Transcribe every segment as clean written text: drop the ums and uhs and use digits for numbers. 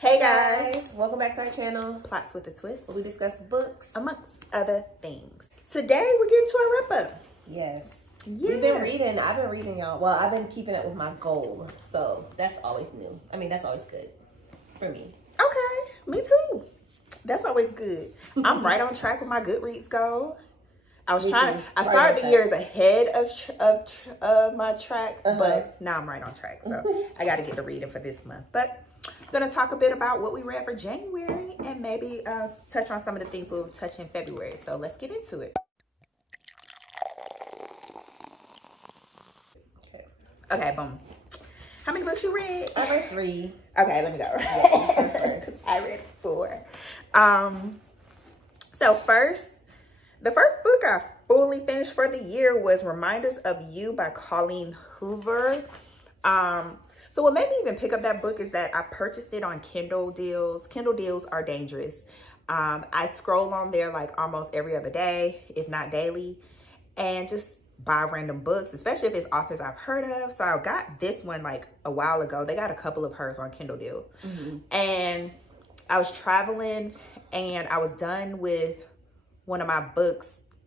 Hey guys, welcome back to our channel, Plots with a Twist, where we discuss books amongst other things. Today we're getting to a wrap up. Yes. We've been reading. I've been reading, y'all. Well, I've been keeping up with my goal, so that's always new. I mean, that's always good for me. Okay, me too. That's always good. I'm right on track with my Goodreads goal. I started the years ahead of my track, but now I'm right on track. So I got to get to reading for this month. But I'm going to talk a bit about what we read for January and maybe touch on some of the things we'll touch in February. So let's get into it. Okay, boom. How many books you read? I read 3. Okay, let me go. Because I read 4. So the first book I fully finished for the year was Reminders of You by Colleen Hoover. So what made me even pick up that book is that I purchased it on Kindle deals. Kindle deals are dangerous. I scroll on there like almost every other day, if not daily, and just buy random books, especially if it's authors I've heard of. So I got this one like a while ago. They got a couple of hers on Kindle deal. And I was traveling and I was done with one of my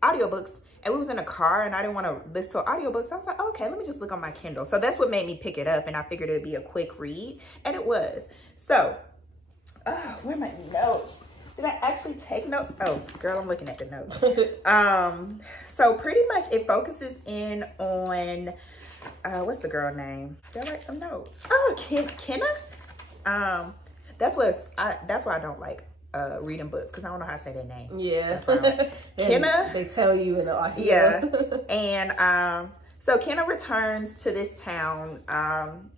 audiobooks, and we was in a car and I didn't want to listen to audiobooks. So I was like, okay, let me just look on my Kindle. So that's what made me pick it up, and I figured it'd be a quick read, and it was. So, where are my notes? Did I actually take notes? Oh, girl, I'm looking at the notes. So pretty much it focuses in on, what's the girl name? Did I write some notes? Oh, Kenna? That's why I don't like reading books, because I don't know how to say their name. Yeah. Kenna. They tell you in the audio. Yeah. And so Kenna returns to this town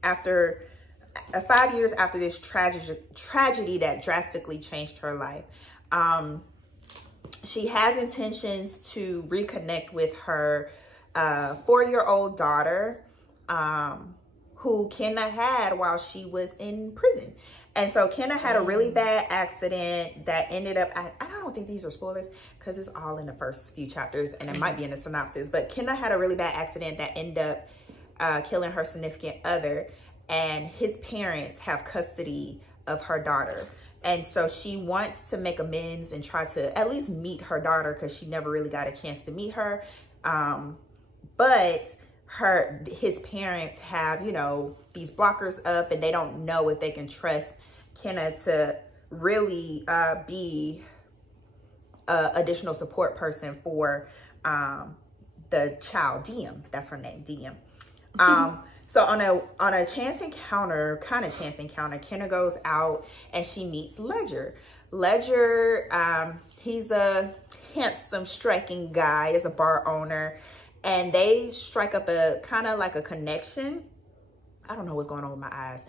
after 5 years after this tragedy that drastically changed her life. She has intentions to reconnect with her 4-year-old daughter, who Kenna had while she was in prison. And so Kenna had a really bad accident that ended up, I don't think these are spoilers because it's all in the first few chapters and it might be in the synopsis, but Kenna had a really bad accident that ended up killing her significant other, and his parents have custody of her daughter. And so she wants to make amends and try to at least meet her daughter, because she never really got a chance to meet her. But his parents have, you know, these blockers up, and they don't know if they can trust Kenna to really be a additional support person for the child, Diem. That's her name, Diem. So on a chance encounter, Kenna goes out and she meets Ledger. Ledger, he's a handsome, striking guy, is a bar owner, and they strike up a kind of like a connection. I don't know what's going on with my eyes.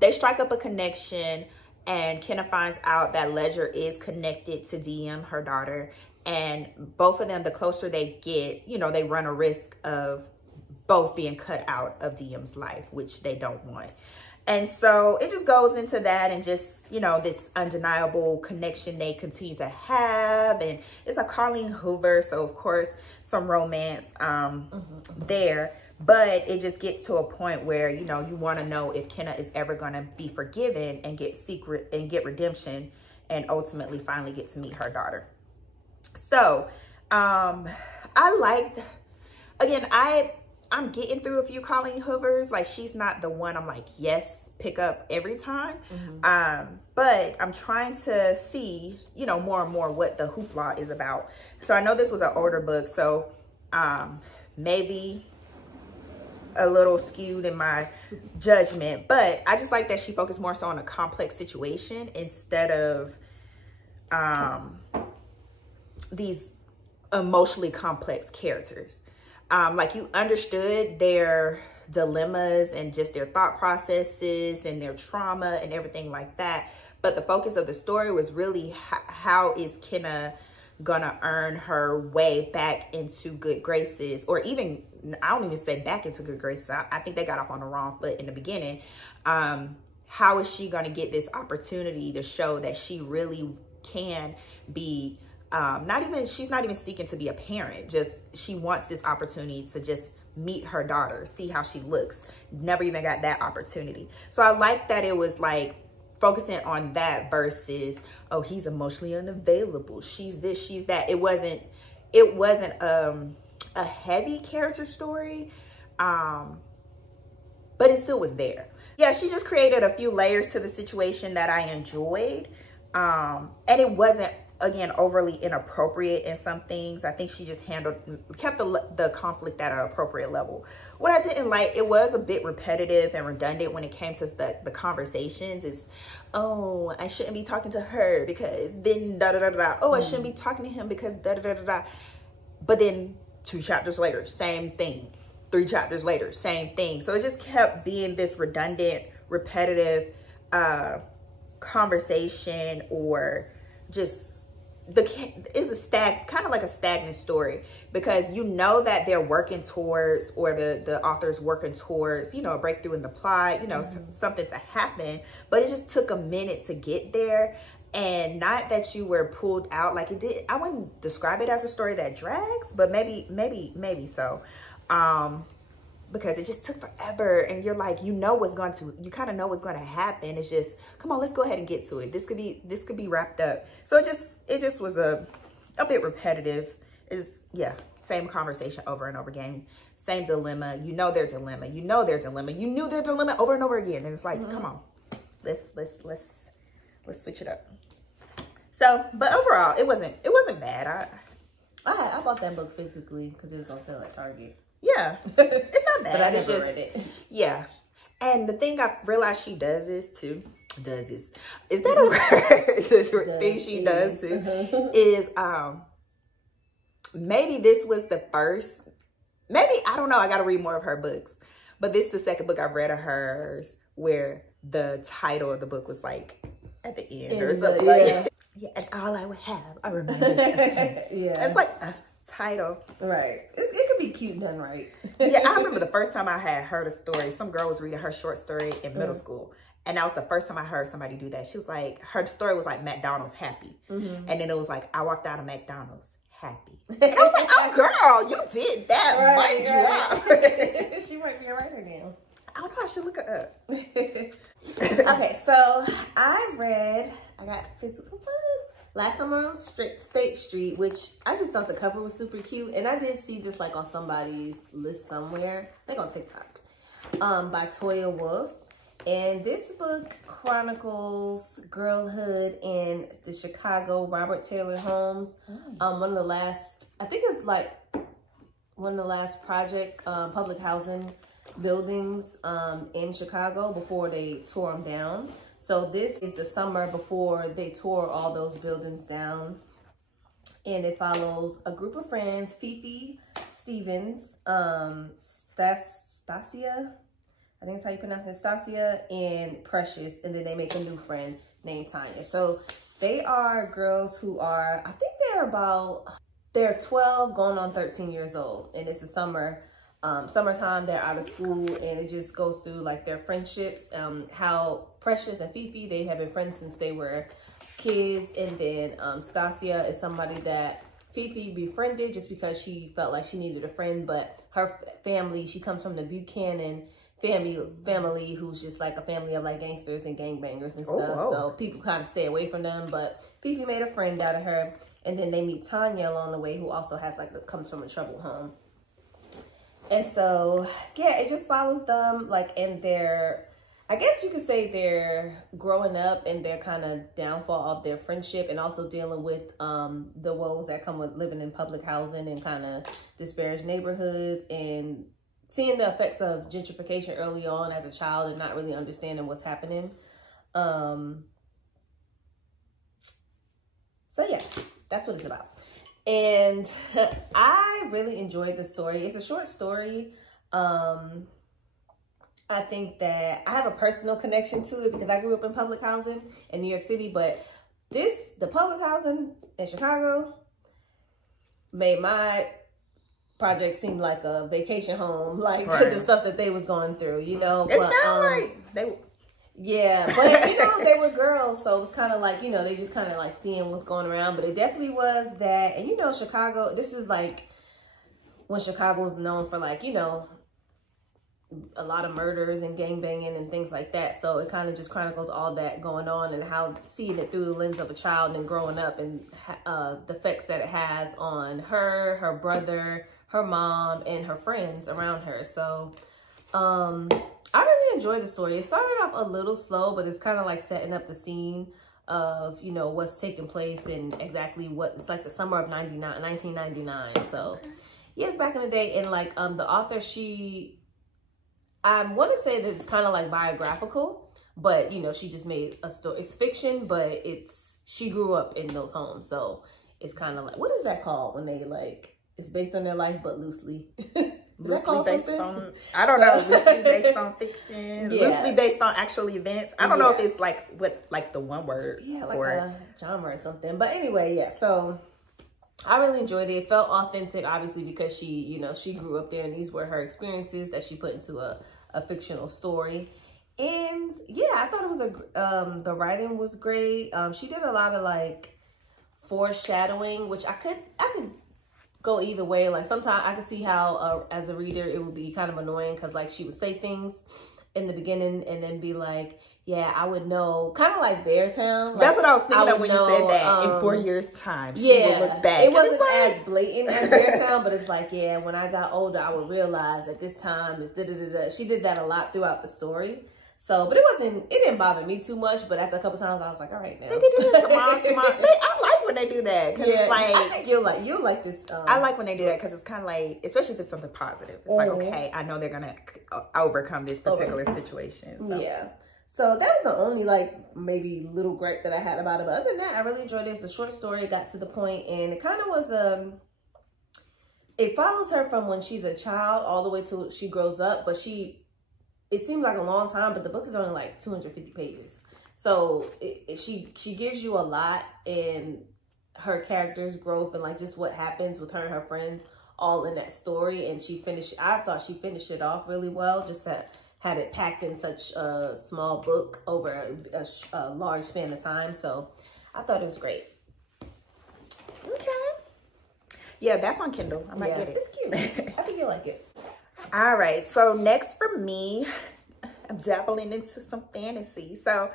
They strike up a connection, and Kenna finds out that Ledger is connected to Diem, her daughter, and both of them, the closer they get, you know, they run a risk of both being cut out of Diem's life, which they don't want. And so it just goes into that, and just, you know, this undeniable connection they continue to have. And it's a Colleen Hoover, so of course some romance there, but it just gets to a point where, you know, you want to know if Kenna is ever going to be forgiven and get redemption, and ultimately finally get to meet her daughter. So I liked, again, I'm getting through a few Colleen Hoovers. Like, she's not the one I'm like, yes, pick up every time. But I'm trying to see, you know, more and more what the hoopla is about. So I know this was an older book, so maybe a little skewed in my judgment, but I just like that she focused more so on a complex situation instead of these emotionally complex characters. Like, you understood their dilemmas and just their thought processes and their trauma and everything like that. But the focus of the story was really how is Kenna gonna earn her way back into good graces, or even, I don't even say back into good graces. I think they got off on the wrong foot in the beginning. How is she gonna get this opportunity to show that she really can be she's not even seeking to be a parent, just she wants this opportunity to just meet her daughter, see how she looks. Never even got that opportunity. So I like that it was like focusing on that versus, oh, he's emotionally unavailable, she's this, she's that. It wasn't a heavy character story, but it still was there. Yeah, she just created a few layers to the situation that I enjoyed. And it wasn't, again, overly inappropriate in some things. I think she just kept the conflict at an appropriate level. What I didn't like, it was a bit repetitive and redundant when it came to the conversations. Is, oh, I shouldn't be talking to her because then da-da-da-da. Oh, I shouldn't be talking to him because da-da-da-da-da. But then 2 chapters later, same thing. 3 chapters later, same thing. So it just kept being this redundant, repetitive conversation, or just kind of like a stagnant story, because you know that they're working towards, or the author's working towards, you know, a breakthrough in the plot, you know, something to happen, but it just took a minute to get there. And not that you were pulled out like it did. I wouldn't describe it as a story that drags, but maybe so. Because it just took forever, and you're like, you kind of know what's going to happen. It's just, come on, let's go ahead and get to it. This could be wrapped up. So it just was a bit repetitive. Same conversation over and over again. Same dilemma. You know their dilemma. You know their dilemma. You knew their dilemma over and over again. And it's like, come on, let's switch it up. So, but overall, it wasn't bad. I bought that book physically because it was on sale at Target. Yeah, it's not bad. But I never read it. Yeah, and the thing I realized she does is too. Is that a word? The thing she does too is maybe this was the first. Maybe, I don't know. I got to read more of her books, but this is the second book I've read of hers where the title of the book was like at the end or something. Yeah, and all I would have, I remember. Yeah, it's like a title, right? It could be cute done right. Yeah, I remember the first time I had heard a story. Some girl was reading her short story in middle school, and that was the first time I heard somebody do that. She was like, her story was like McDonald's happy, and then it was like, I walked out of McDonald's happy. And I was like, oh girl, you did that. Mic drop. She might be a writer now. I don't know, I should look her up. Okay, so I got physical books. Last time on State Street, which I just thought the cover was super cute. And I did see this like on somebody's list somewhere, I think on TikTok, by Toya Wolfe. And this book chronicles girlhood in the Chicago Robert Taylor homes. One of the last, I think it's like one of the last public housing buildings in Chicago before they tore them down. So this is the summer before they tore all those buildings down. And it follows a group of friends, Fifi, Stevens, Stasia, I think that's how you pronounce it, Stasia, and Precious. And then they make a new friend named Tanya. So they are girls who are, I think they're 12 going on 13 years old. And it's the summertime, they're out of school, and it just goes through like their friendships, how Precious and Fifi, they have been friends since they were kids. And then Stasia is somebody that Fifi befriended just because she felt like she needed a friend, but her family, she comes from the Buchanan family who's just like a family of like gangsters and gangbangers and stuff. So people kind of stay away from them, but Fifi made a friend out of her. And then they meet Tanya along the way, who also has comes from a troubled home. And so, yeah, it just follows them like in their, I guess you could say they're growing up and their kind of downfall of their friendship, and also dealing with the woes that come with living in public housing and kind of disparaged neighborhoods, and seeing the effects of gentrification early on as a child and not really understanding what's happening. So yeah, that's what it's about. And I really enjoyed the story. It's a short story. I think that I have a personal connection to it because I grew up in public housing in New York City, but the public housing in Chicago made my project seem like a vacation home, like the stuff that they was going through, you know. It's not right. Yeah, but you know, they were girls, so it was kind of like, you know, they just kind of like seeing what's going around. But it definitely was that. And you know, Chicago, this is like when Chicago was known for like, you know, a lot of murders and gangbanging and things like that. So it kind of just chronicles all that going on and how seeing it through the lens of a child and growing up and the effects that it has on her, her brother, her mom, and her friends around her. So I really enjoyed the story. It started off a little slow, but it's kind of like setting up the scene of, you know, what's taking place and exactly what it's like the summer of 1999. So yeah, it's back in the day. And like the author, I want to say that it's kind of like biographical, but you know, she just made a story. It's fiction, but she grew up in those homes. So it's kind of like, what is that called when they like, it's based on their life, but loosely. Loosely based on, I don't know, loosely based on fiction, loosely based on actual events. I don't know if it's like the one word for a genre or something. But anyway, yeah, so I really enjoyed it. It felt authentic, obviously, because she, you know, she grew up there and these were her experiences that she put into a fictional story. And yeah, I thought it was the writing was great. She did a lot of like foreshadowing, which I could go either way. Like sometimes I could see how as a reader it would be kind of annoying because like she would say things in the beginning and then be like, yeah, I would know, kind of like Beartown. Like, that's what I was thinking of when you said that. In 4 years time, she would look back. It wasn't as blatant as Beartown, but it's like, yeah, when I got older, I would realize at this time is da-da-da-da. She did that a lot throughout the story. So, but it didn't bother me too much, but after a couple times, I was like, all right now. They do that to mom. I like when they do that. Cause it's like, I think you'll like this. I like when they do that because it's kind of like, especially if it's something positive. It's like, okay, I know they're going to overcome this particular situation. So. Yeah. So that was the only like maybe little gripe that I had about it. But other than that, I really enjoyed it. It's a short story. It got to the point and it kind of was, it follows her from when she's a child all the way till she grows up. But it seems like a long time, but the book is only like 250 pages. So she gives you a lot in her character's growth and like just what happens with her and her friends all in that story. And I thought she finished it off really well, just to have it packed in such a small book over a large span of time. So I thought it was great. Okay. Yeah, that's on Kindle. I might get it. It's cute. I think you'll like it. All right, so next for me, I'm dabbling into some fantasy. So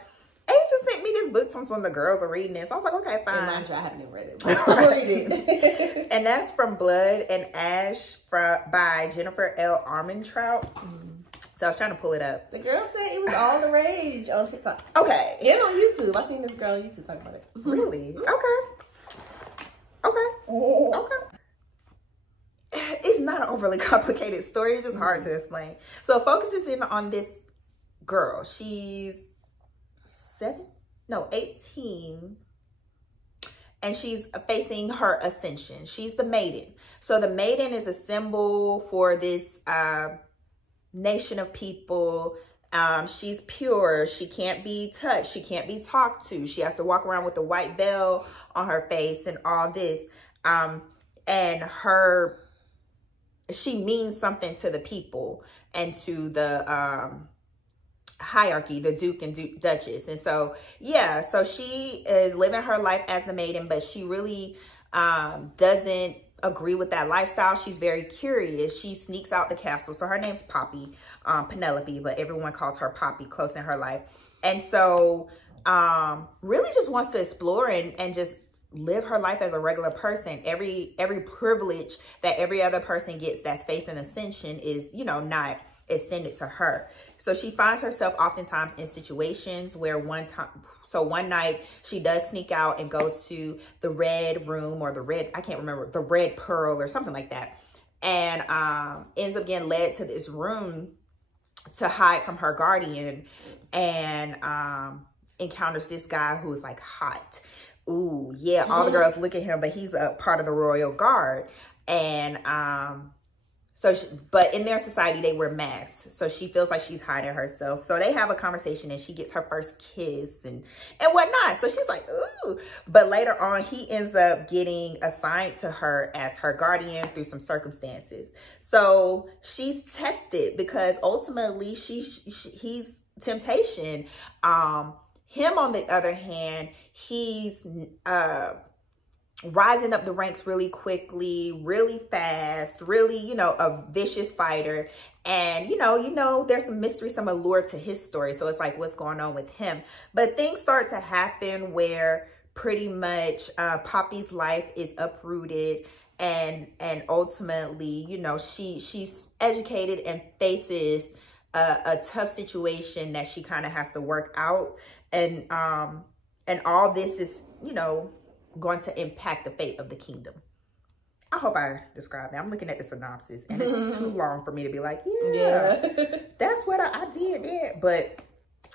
Asia sent me this book from some of the girls are reading this. I was like, okay, fine. And mind you, I haven't even read it. I'll read it. And that's From Blood and Ash by Jennifer L. Armentrout. So I was trying to pull it up. The girl said it was all the rage on TikTok. Okay. And on YouTube. I seen this girl on YouTube talk about it. Really? Okay. It's not an overly complicated story. It's just hard to explain. So it focuses in on this girl. She's 18. And she's facing her ascension. She's the maiden. So the maiden is a symbol for this nation of people. She's pure. She can't be touched. She can't be talked to. She has to walk around with a white veil on her face and all this. And she means something to the people and to the hierarchy, the Duke and Duchess. And so, yeah, so she is living her life as the maiden, but she really doesn't agree with that lifestyle. She's very curious. She sneaks out the castle. So her name's Poppy, Penelope, but everyone calls her Poppy close in her life. And so really just wants to explore and just live her life as a regular person. Every privilege that every other person gets that's facing ascension is, you know, not extended to her. So she finds herself oftentimes in situations where one night she does sneak out and go to the red room or I can't remember, the red pearl or something like that. And ends up getting led to this room to hide from her guardian and encounters this guy who's like hot. Ooh, yeah, all the girls look at him, but he's a part of the royal guard. And but in their society, they wear masks. So she feels like she's hiding herself. So they have a conversation and she gets her first kiss and whatnot. So she's like, ooh. But later on, he ends up getting assigned to her as her guardian through some circumstances. So she's tested because ultimately he's temptation. Him, on the other hand, he's rising up the ranks really quickly, really fast, really, you know, a vicious fighter. And, you know, there's some mystery, some allure to his story. So it's like, what's going on with him? But things start to happen where pretty much Poppy's life is uprooted. And ultimately, you know, she's educated and faces a tough situation that she kind of has to work out. And all this is, you know, going to impact the fate of the kingdom. I hope I described that. I'm looking at the synopsis and it's too long for me to be like, yeah. That's what I did there. But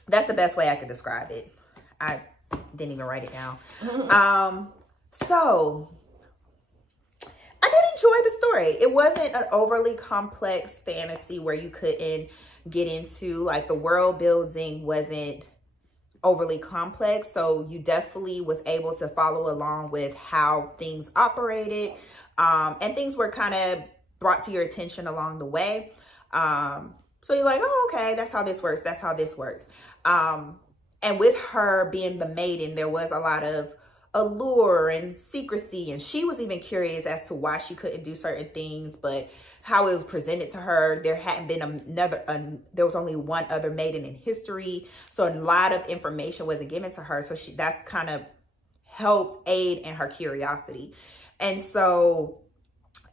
that's the best way I could describe it. I didn't even write it down. So I did enjoy the story. It wasn't an overly complex fantasy where you couldn't get into, like, the world building wasn't overly complex, so you definitely was able to follow along with how things operated, and things were kind of brought to your attention along the way. So you're like, oh, okay, that's how this works, that's how this works. And with her being the maiden, there was a lot of allure and secrecy, and she was even curious as to why she couldn't do certain things, but how it was presented to her, there hadn't been there was only one other maiden in history, so a lot of information wasn't given to her, so that's kind of helped aid in her curiosity. And so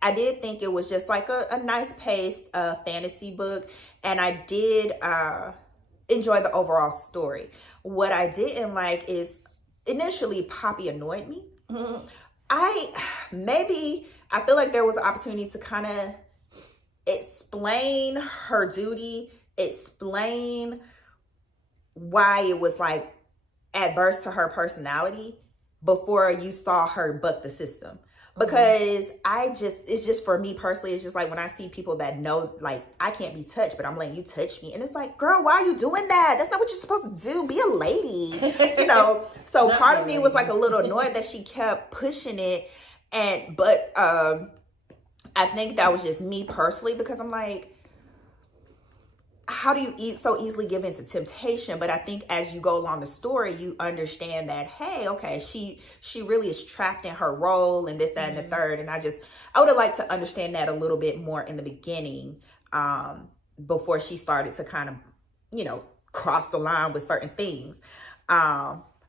I did think it was just like a nice paced fantasy book, and I did enjoy the overall story. What I didn't like is initially Poppy annoyed me. I feel like there was an opportunity to kind of explain her duty, explain why it was like adverse to her personality before you saw her buck the system. Because it's just for me personally, it's just like when I see people that know, like, I can't be touched, but I'm letting you touch me. And it's like, girl, why are you doing that? That's not what you're supposed to do. Be a lady, you know? So part of me was like a little annoyed that she kept pushing it. But I think that was just me personally, because I'm like, how do you so easily give into temptation? But I think as you go along the story, you understand that, hey, okay, she really is trapped in her role and this, that, and the third. And I would have liked to understand that a little bit more in the beginning, before she started to kind of, you know, cross the line with certain things.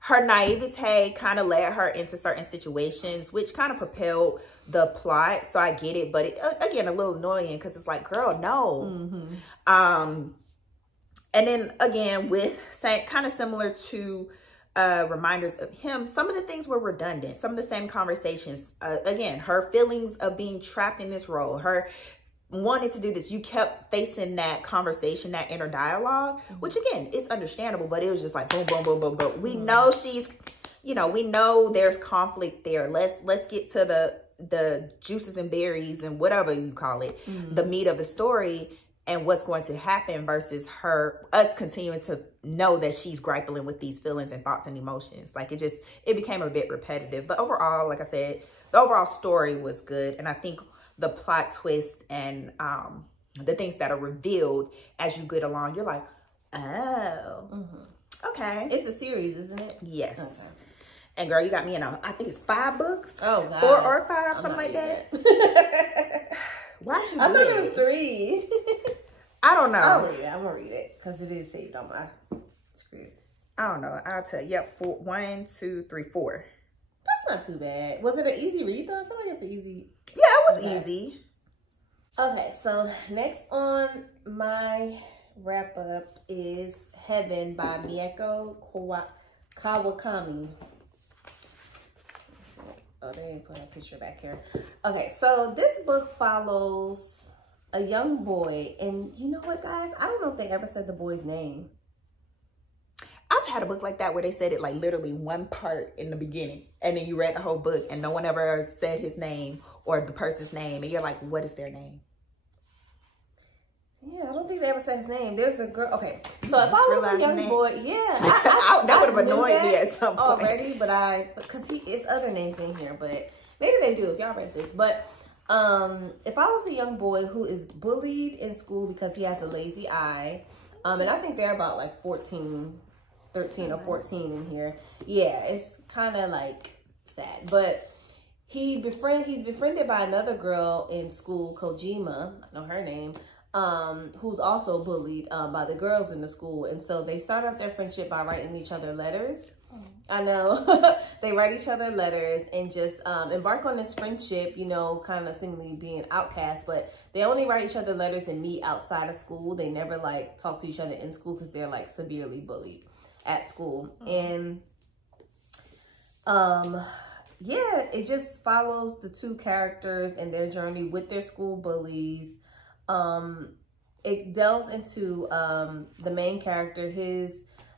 Her naivete kind of led her into certain situations, which kind of propelled the plot. So I get it, but again, a little annoying because it's like, girl, no. And then again, with kind of similar to reminders of him, some of the things were redundant. Some of the same conversations. Again, her feelings of being trapped in this role, her wanted to do this, you kept facing that conversation, that inner dialogue, which again is understandable, but it was just like boom, boom, boom, boom, boom. We know she's, you know, we know there's conflict there. Let's get to the juices and berries and whatever you call it, the meat of the story and what's going to happen versus us continuing to know that she's grappling with these feelings and thoughts and emotions. Like it became a bit repetitive, but overall, like I said, the overall story was good. And I think the plot twist and the things that are revealed as you get along, you're like, oh, okay. It's a series, isn't it? Yes. Okay. And girl, you got me in I think it's 5 books. Oh, God. 4 or 5, something like that. Why'd you I thought it was 3. I don't know. I'm gonna read it because it is saved on my script. I don't know. I'll tell you. Yep, 1, 2, 3, 4. That's not too bad. Was it an easy read though? I feel like it's an easy. Yeah, it was easy. Okay, so next on my wrap up is Heaven by Mieko Kawasaki. Oh, they didn't put a picture back here. Okay, so this book follows a young boy, and you know what, guys? I don't know if they ever said the boy's name. I've had a book like that where they said it like literally one part in the beginning, and then you read the whole book and no one ever said his name or the person's name, and you're like, what is their name? Yeah, I don't think they ever said his name. There's a girl. Okay, so if I was a young boy, yeah, that would have annoyed me at some point already. But because it's other names in here, but maybe they do if y'all read this. But if I was a young boy who is bullied in school because he has a lazy eye, and I think they're about like 13 or 14 in here. Yeah, it's kind of like sad, but he's befriended by another girl in school, Kojima, I know her name, who's also bullied by the girls in the school. And so they start off their friendship by writing each other letters. I know. They write each other letters and just embark on this friendship, you know, kind of seemingly being outcast, but they only write each other letters and meet outside of school. They never like talk to each other in school because they're like severely bullied at school. And yeah, it just follows the two characters and their journey with their school bullies. It delves into the main character, his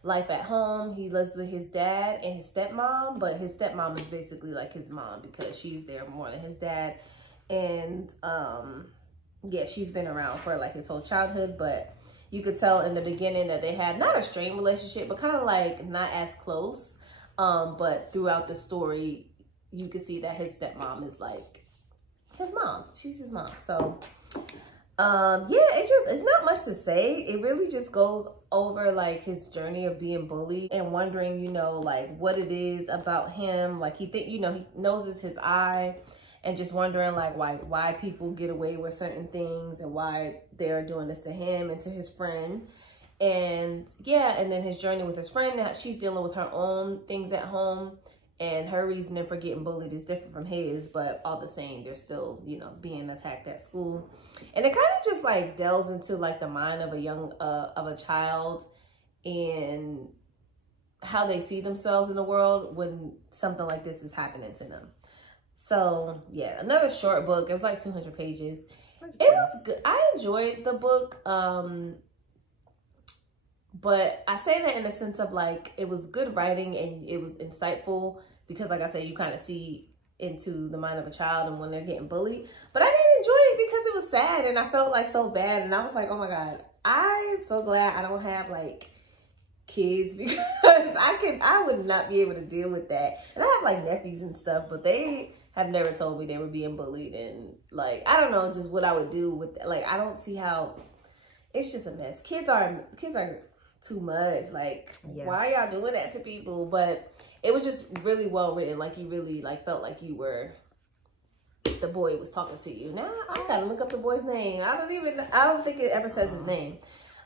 life at home. He lives with his dad and his stepmom, but his stepmom is basically like his mom because she's there more than his dad. And yeah, she's been around for like his whole childhood, but you could tell in the beginning that they had not a strained relationship, but kind of like not as close. But throughout the story, you can see that his stepmom is like his mom. She's his mom. So yeah, it's not much to say. It really just goes over like his journey of being bullied and wondering, you know, like what it is about him. Like he knows it's his eye, and just wondering like why people get away with certain things and why they're doing this to him and to his friend. And yeah, and then his journey with his friend, she's dealing with her own things at home, and her reasoning for getting bullied is different from his, but all the same, they're still, you know, being attacked at school. And it kind of just like delves into like the mind of a child and how they see themselves in the world when something like this is happening to them. So yeah, another short book. It was like 200 pages. It was good. I enjoyed the book. But I say that in the sense of like, it was good writing and it was insightful because like I said, you kind of see into the mind of a child and when they're getting bullied. But I didn't enjoy it because it was sad and I felt like so bad. And I was like, oh my God, I'm so glad I don't have like kids because I would not be able to deal with that. And I have like nephews and stuff, but they have never told me they were being bullied. And like, I don't know just what I would do with that. Like, I don't see how, it's just a mess. Kids are too much. Like, yeah. Why are y'all doing that to people? But it was just really well written. Like, you really like felt like you were, the boy was talking to you. Now I gotta look up the boy's name. I don't think it ever says his name.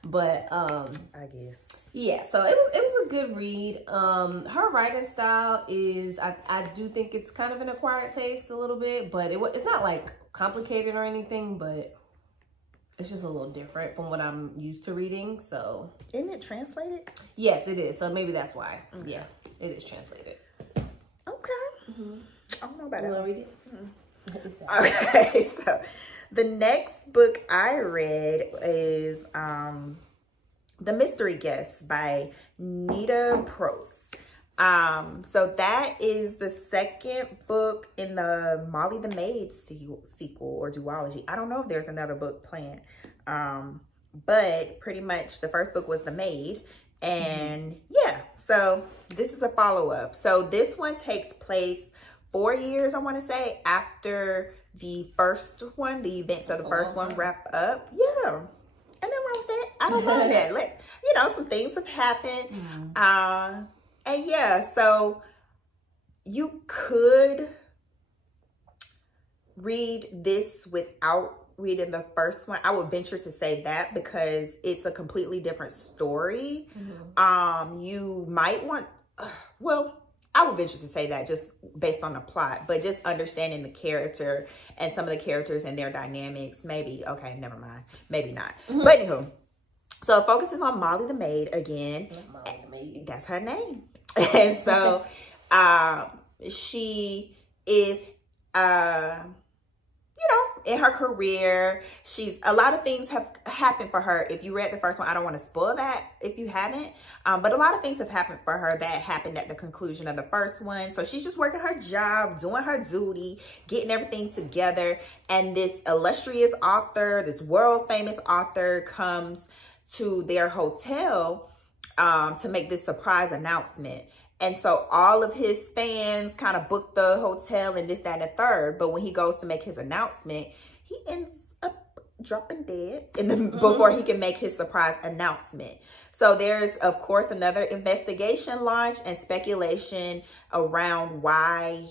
But I guess. Yeah, so it was a good read. Her writing style is, I do think it's kind of an acquired taste a little bit, but it's not like complicated or anything, but it's just a little different from what I'm used to reading. So isn't it translated? Yes, it is. So maybe that's why. Okay. Yeah, it is translated. Okay. I don't know about that. You want to read it? Okay, so the next book I read is The Mystery Guest by Nita Prose. So that is the second book in the Molly the Maid sequel or duology. I don't know if there's another book planned. But pretty much the first book was The Maid. And yeah, so this is a follow-up. So this one takes place 4 years, I want to say, after the first one, the events of the first one wrap up. Yeah. And nothing wrong with that. I don't mind that. You know, some things have happened. And yeah, so you could read this without reading the first one. I would venture to say that because it's a completely different story. You might want, well, I would venture to say that just based on the plot, but just understanding the character and some of the characters and their dynamics, maybe, okay, never mind, maybe not. But anywho, so it focuses on Molly the Maid again. Molly the Maid. That's her name. And so she is, you know, in her career, a lot of things have happened for her. If you read the first one, I don't want to spoil that if you haven't. But a lot of things have happened for her that happened at the conclusion of the first one. So she's just working her job, doing her duty, getting everything together. And this illustrious author, this world famous author comes to their hotel to make this surprise announcement. And so all of his fans kind of booked the hotel and this, that, and the third. But when he goes to make his announcement, he ends up dropping dead before he can make his surprise announcement. So there's, of course, another investigation launched and speculation around why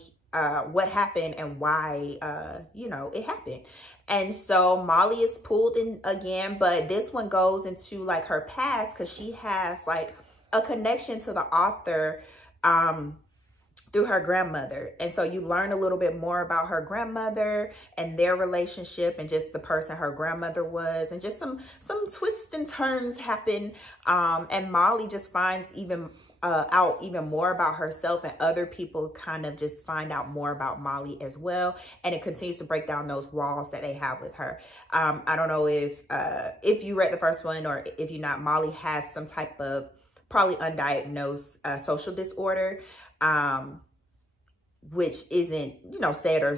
what happened and why, you know, it happened. And so Molly is pulled in again, but this one goes into like her past because she has like a connection to the author through her grandmother. And so you learn a little bit more about her grandmother and their relationship and just the person her grandmother was, and just some twists and turns happen. And Molly just finds out even more about herself, and other people kind of just find out more about Molly as well. And it continues to break down those walls that they have with her. I don't know if you read the first one, or if you're not, Molly has some type of probably undiagnosed social disorder, which isn't, you know, said or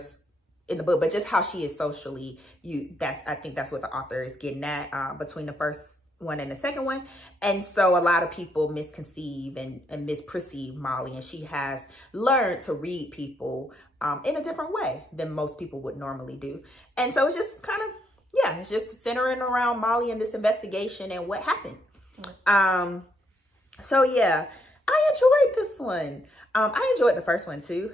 in the book, but just how she is socially, I think that's what the author is getting at between the first one and the second one. And so a lot of people misconceive and misperceive Molly, and she has learned to read people in a different way than most people would normally do. And so it's just kind of, yeah, it's just centering around Molly and this investigation and what happened. So yeah, I enjoyed this one. I enjoyed the first one too.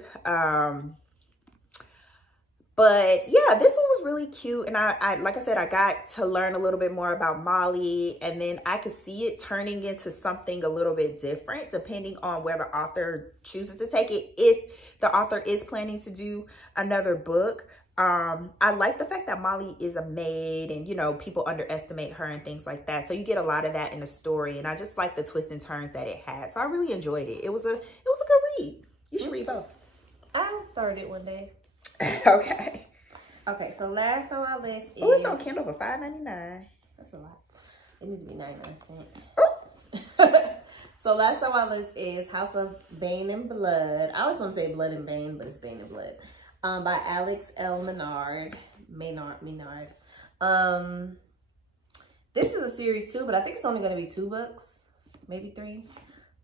But yeah, this one was really cute. And I like I said, I got to learn a little bit more about Molly, and then I could see it turning into something a little bit different depending on where the author chooses to take it. If the author is planning to do another book, I like the fact that Molly is a maid, and, you know, people underestimate her and things like that. So you get a lot of that in the story, and I just like the twists and turns that it had. So I really enjoyed it. It was a good read. You should read both. I'll start it one day. Okay. Okay, so last on my list is... Oh, it's on Kindle for $5.99. That's a lot. It needs to be 99 cents. So last on my list is House of Bane and Blood. I always want to say Blood and Bane, but it's Bane and Blood. By Alex L. Menard. This is a series too, but I think it's only going to be 2 books, maybe 3.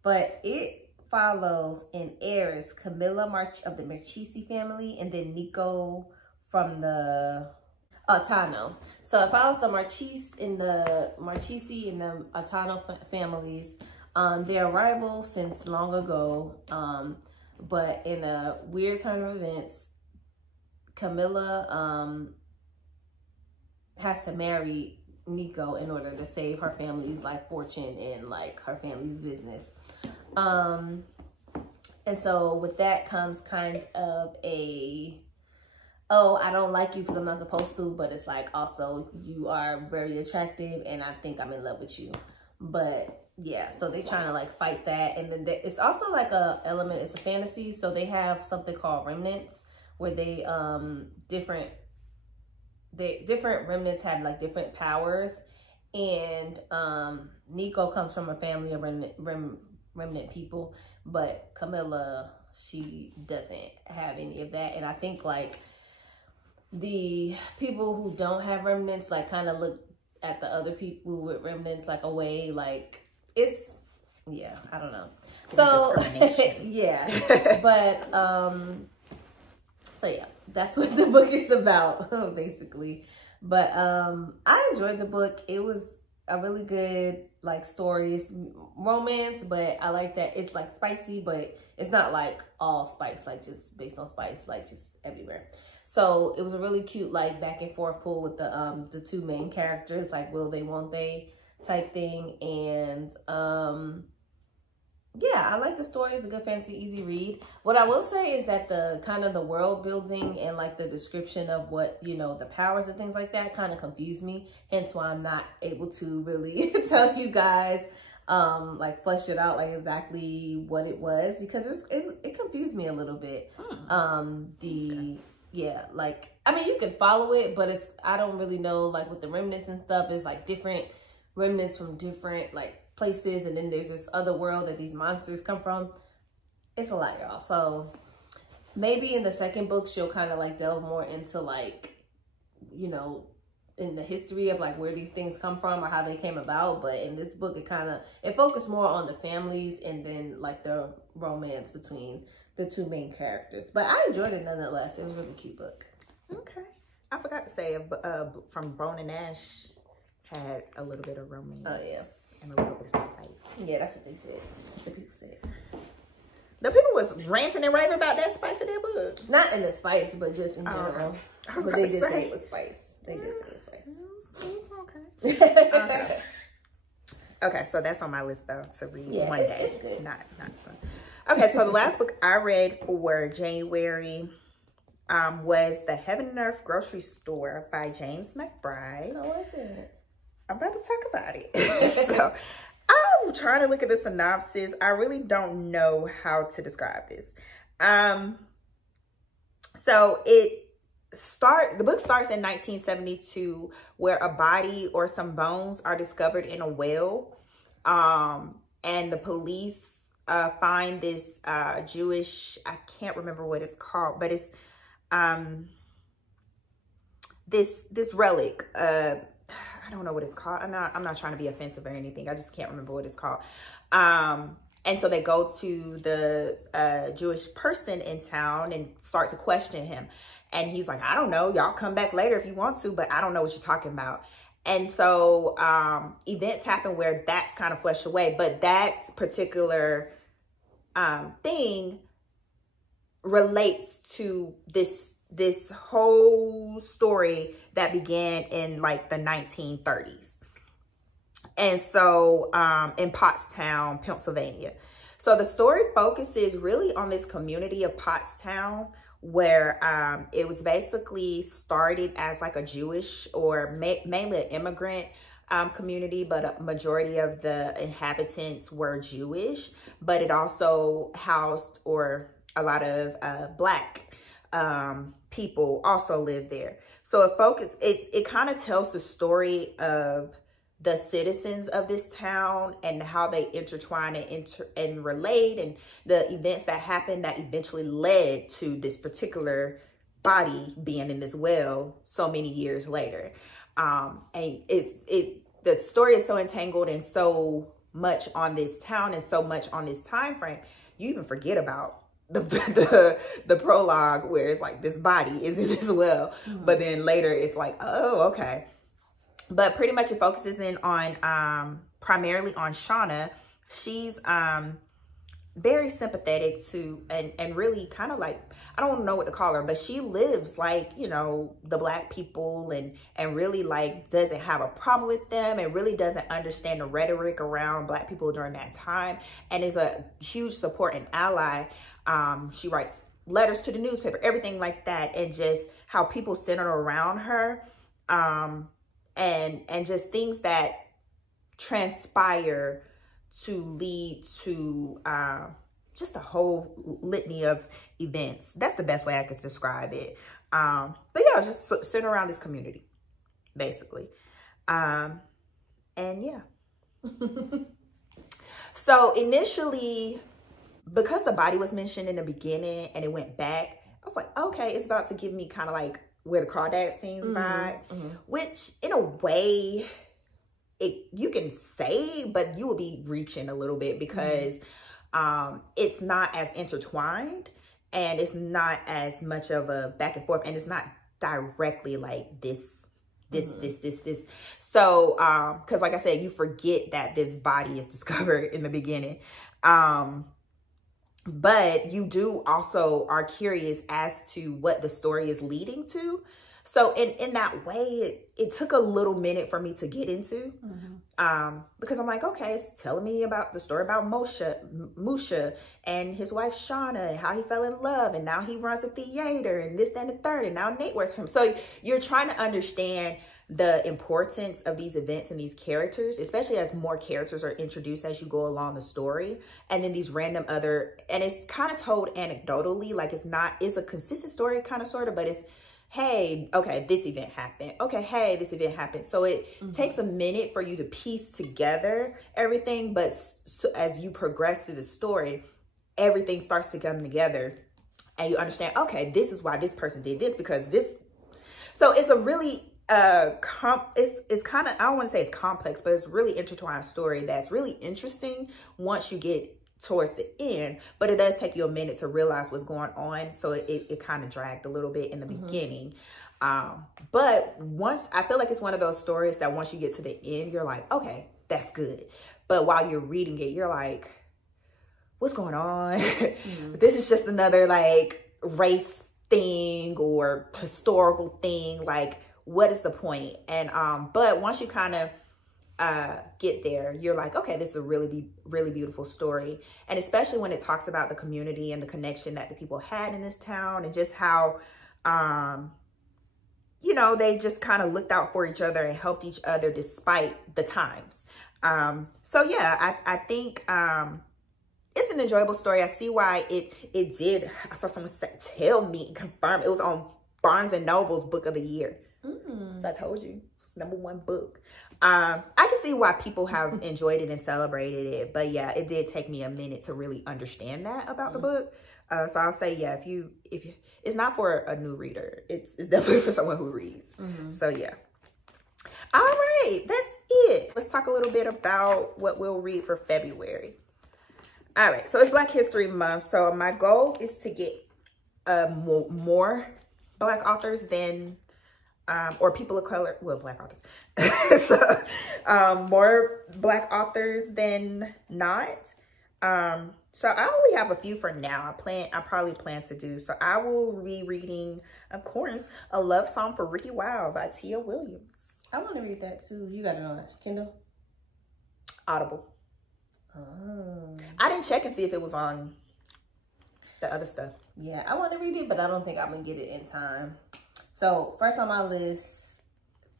But it follows an heiress, Camilla of the Marchesi family, and then Nico from the Atano. So it follows the Marchesi and the Atano families. They're rivals since long ago, but in a weird turn of events, Camilla has to marry Nico in order to save her family's like fortune and like her family's business. And so with that comes kind of a, oh, I don't like you because I'm not supposed to, but it's like also you are very attractive and I think I'm in love with you. But yeah, so they're trying to like fight that. And then it's also like a element, it's a fantasy. So they have something called remnants, where they different remnants have like different powers. And Nico comes from a family of remnant people, but Camilla, she doesn't have any of that. And I think like the people who don't have remnants like kind of look at the other people with remnants like a way, like it's, yeah, I don't know. So yeah, but so yeah, that's what the book is about basically. But I enjoyed the book. It was a really good like stories, romance, but I like that it's like spicy, but it's not like all spice, like just based on spice, like just everywhere. So it was a really cute like back and forth pull with the 2 main characters, like will they, won't they type thing. And yeah, I like the story. It's a good fantasy, easy read. What I will say is that the kind of the world building and like the description of what, you know, the powers and things like that kind of confused me. Hence why I'm not able to really tell you guys, like flesh it out, like exactly what it was, because it confused me a little bit. Yeah, like, I mean, you can follow it, but I don't really know, like with the remnants and stuff, there's like different remnants from different like places, and then there's this other world that these monsters come from. It's a lot, y'all. So maybe in the second book she'll kind of like delve more into like, you know, in the history of like where these things come from or how they came about. But in this book it focused more on the families and then like the romance between the 2 main characters. But I enjoyed it nonetheless. It was a really cute book. Okay, I forgot to say from Bone and Ash had a little bit of romance. Oh yeah. And a little bit of spice. Yeah, that's what they said. The people said. The people was ranting and raving about that spice in their book. Not in the spice, but just in general. But they did say it was spice. They did say it was spice. Okay. Okay, so that's on my list though to read one day. It's good. Not fun. Okay, so the last book I read for January was The Heaven and Earth Grocery Store by James McBride. How was it? I'm about to talk about it. So I'm trying to look at the synopsis. I really don't know how to describe this. So the book starts in 1972 where a body or some bones are discovered in a well. And the police find this Jewish, I can't remember what it's called, but it's this relic. I don't know what it's called. I'm not trying to be offensive or anything. I just can't remember what it's called. And so they go to the Jewish person in town and start to question him. And he's like, I don't know. Y'all come back later if you want to, but I don't know what you're talking about. And so events happen where that's kind of flushed away. But that particular thing relates to this whole story that began in like the 1930s. And so in Pottstown, Pennsylvania. So the story focuses really on this community of Pottstown where it was basically started as like a Jewish or mainly an immigrant community, but a majority of the inhabitants were Jewish, but it also housed or a lot of Black people also lived there. So it kind of tells the story of the citizens of this town and how they intertwine and relate, and the events that happened that eventually led to this particular body being in this well so many years later. And the story is so entangled and so much on this town and so much on this time frame, you even forget about the prologue where it's like this body is in this well, but then later it's like, oh, okay. But pretty much it focuses in on primarily on Shauna. She's very sympathetic to and really kind of like, I don't know what to call her, but she lives like, you know, the Black people and really like doesn't have a problem with them and really doesn't understand the rhetoric around Black people during that time, and is a huge support and ally. She writes letters to the newspaper, everything like that, and just how people center around her. And just things that transpire to lead to just a whole litany of events. That's the best way I could describe it. But yeah, just center around this community, basically. And yeah. So initially, because the body was mentioned in the beginning and it went back, I was like, okay, it's about to give me kind of like Where the Crawdads Sings vibe, which in a way you can say, but you will be reaching a little bit because it's not as intertwined and it's not as much of a back and forth, and it's not directly like this. So because like I said, you forget that this body is discovered in the beginning. But you do also are curious as to what the story is leading to. So in that way, it took a little minute for me to get into, because I'm like, okay, it's telling me about the story about Musha and his wife Shauna and how he fell in love, and now he runs a theater and this, that, and the third, and now Nate works for him. So you're trying to understand the importance of these events and these characters, especially as more characters are introduced as you go along the story. And then these random and it's kind of told anecdotally, like it's a consistent story kind of sort of, but it's, hey, okay, this event happened. Okay, hey, this event happened. So it takes a minute for you to piece together everything, but so as you progress through the story, everything starts to come together and you understand, okay, this is why this person did this, because this. So it's a really it's kind of, I don't want to say it's complex, but it's really intertwined story that's really interesting once you get towards the end, but it does take you a minute to realize what's going on. So it kind of dragged a little bit in the beginning. But once, I feel like it's one of those stories that once you get to the end, you're like, okay, that's good. But while you're reading it, you're like, what's going on? This is just another like race thing or historical thing. Like, what is the point? And but once you kind of get there, you're like, okay, this is a really beautiful story. And especially when it talks about the community and the connection that the people had in this town, and just how you know, they just kind of looked out for each other and helped each other despite the times. So yeah, I think it's an enjoyable story. I see why it did. I saw someone tell me and confirm it was on Barnes and Noble's book of the year. So I told you, it's #1 book. I can see why people have enjoyed it and celebrated it, but yeah, it did take me a minute to really understand that about the book. So I'll say, yeah, if you it's not for a new reader, it's definitely for someone who reads. So yeah. All right, that's it. Let's talk a little bit about what we'll read for February. All right, so it's Black History Month. So my goal is to get more Black authors than or people of color, well, Black authors. So more Black authors than not. So I only have a few for now. I probably plan to do. So I will be reading, of course, A Love Song for Ricki Wilde by Tia Williams. I want to read that too. You got it on Kindle? Audible. Oh. I didn't check and see if it was on the other stuff. Yeah, I want to read it, but I don't think I'm going to get it in time. So first on my list,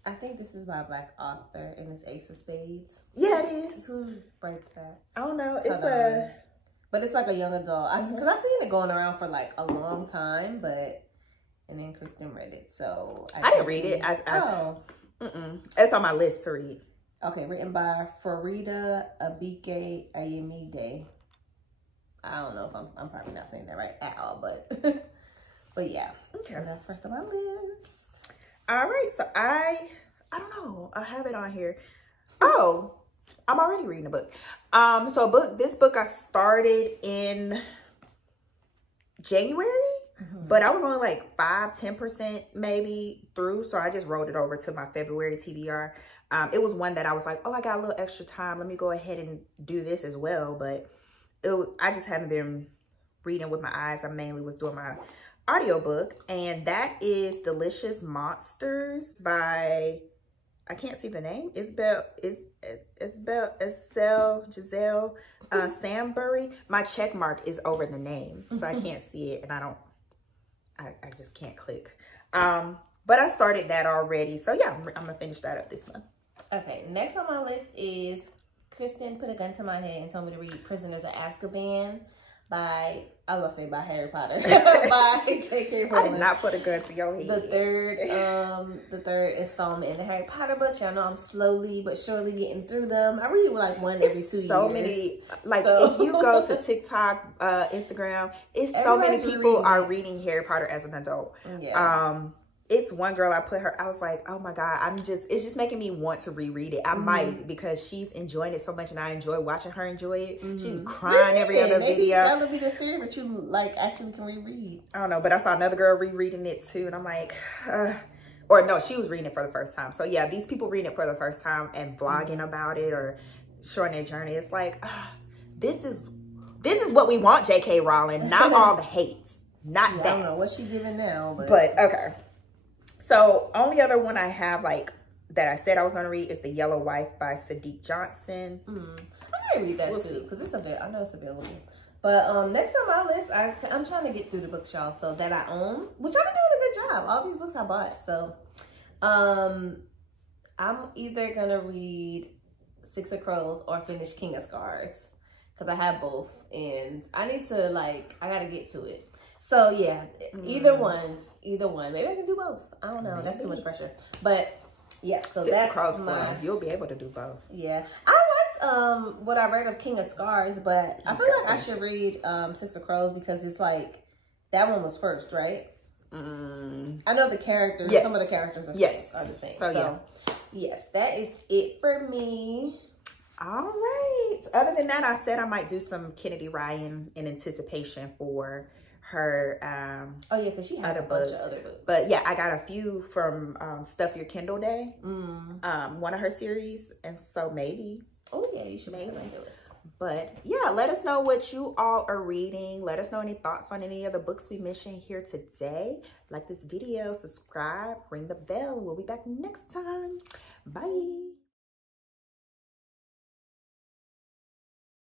I think this is by a Black author, and it's Ace of Spades. Yeah, it is. Who writes that? I don't know. It's but it's like a young adult. Because I've seen it going around for like a long time, and then Kristen read it. So I didn't read it. It's on my list to read. Okay, written by Faridah Ábíke-Íyímídé. I don't know if I'm probably not saying that right at all, but yeah. Okay, so that's first on my list. All right, so I don't know. I have it on here. Oh, I'm already reading a book. So this book I started in January, but I was only like 5-10% maybe through. So I just rolled it over to my February TBR. It was one that I was like, oh, I got a little extra time. Let me go ahead and do this as well. But I just haven't been reading with my eyes. I mainly was doing my audiobook, and that is Delicious Monsters by, I can't see the name. Giselle Sambury. My check mark is over the name, so I can't see it, and I just can't click. But I started that already, so yeah, I'm gonna finish that up this month. Okay, next on my list is Kristen put a gun to my head and told me to read Prisoners of Azkaban by, I was gonna say by Harry Potter, by J.K. Rowling. I did not put a gun to your head. The third installment in the Harry Potter books. Y'all know I'm slowly but surely getting through them. I read like one every 2 years. So many, like if you go to TikTok, Instagram, so many people are reading Harry Potter as an adult. Yeah. It's one girl I was like, oh my God, it's just making me want to reread it. I might, because she's enjoying it so much and I enjoy watching her enjoy it. She's crying every other video. That'll be the series that you like actually can reread. I don't know, but I saw another girl rereading it too, and I'm like, or no, she was reading it for the first time. So yeah, these people reading it for the first time and vlogging about it or showing their journey. It's like, this is what we want, J.K. Rowling, not all the hate. Not that. I don't know what she giving now, but okay. So only other one I have like that I said I was going to read is The Yellow Wife by Sadeqa Johnson. I'm going to read that too, because I know it's available. But next on my list, I'm trying to get through the books, y'all, so that I own, which I've been doing a good job. All these books I bought. So I'm either going to read Six of Crows or finish King of Scars, because I have both. And I need to, like, I got to get to it. So yeah, either one. Maybe I can do both. I don't know. Maybe. That's too much pressure. But yeah, so that's my. You'll be able to do both. Yeah, I liked what I read of King of Scars, but I feel like I should read Six of Crows because it's like that one was first, right? I know the characters. Yes. Some of the characters are the same. So yes, that is it for me. All right. Other than that, I said I might do some Kennedy Ryan in anticipation for her oh yeah, because she had a bunch of other books. But yeah, I got a few from Stuff Your Kindle Day, one of her series, and so maybe. Oh yeah, you should make it. But yeah, let us know what you all are reading. Let us know any thoughts on any of the books we mentioned here today. Like this video, subscribe, ring the bell, and we'll be back next time. Bye.